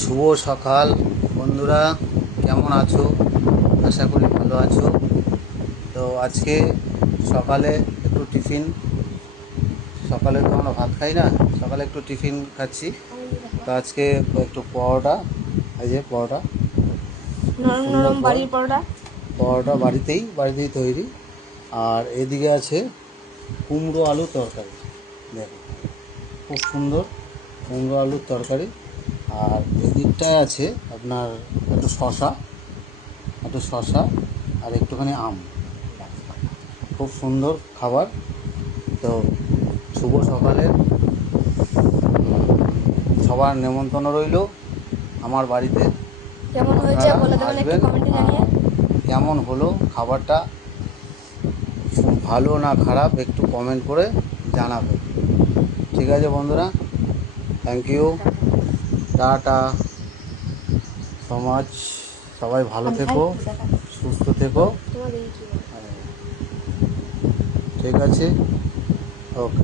শুভ সকাল বন্ধুরা, কেমন আছো? আশা করি ভালো আছো। তো আজকে সকালে একটু টিফিন, সকালে তো আমরা ভাত খাই না, সকালে একটু টিফিন খাচ্ছি। তো আজকে একটু পরোটা, এই যে পরোটা, নরম সুন্দর নরম বাড়ির পরোটা। পরোটা বাড়িতেই তৈরি। আর এদিকে আছে কুমড়ো আলু তরকারি, দেখো খুব সুন্দর কুমড়ো আলুর তরকারি। আর এদিকটায় আছে আপনার একটু শশা আর একটুখানি আম। খুব সুন্দর খাবার। তো শুভ সকালের সবার নেমন্তন্ন রইল আমার বাড়িতে। কেমন হয়েছে আপনারা বলে দেবেন একটু আসবেন। কমেন্টে জানিয়ে। আর কেমন হলো খাবারটা, ভালো না খারাপ, একটু কমেন্ট করে জানাবেন। ঠিক আছে বন্ধুরা, থ্যাংক ইউ, টাটা, সমাজ, সবাই ভালো থেকো, সুস্থ থেকো। তোমাদের কি ঠিক আছে, ওকে।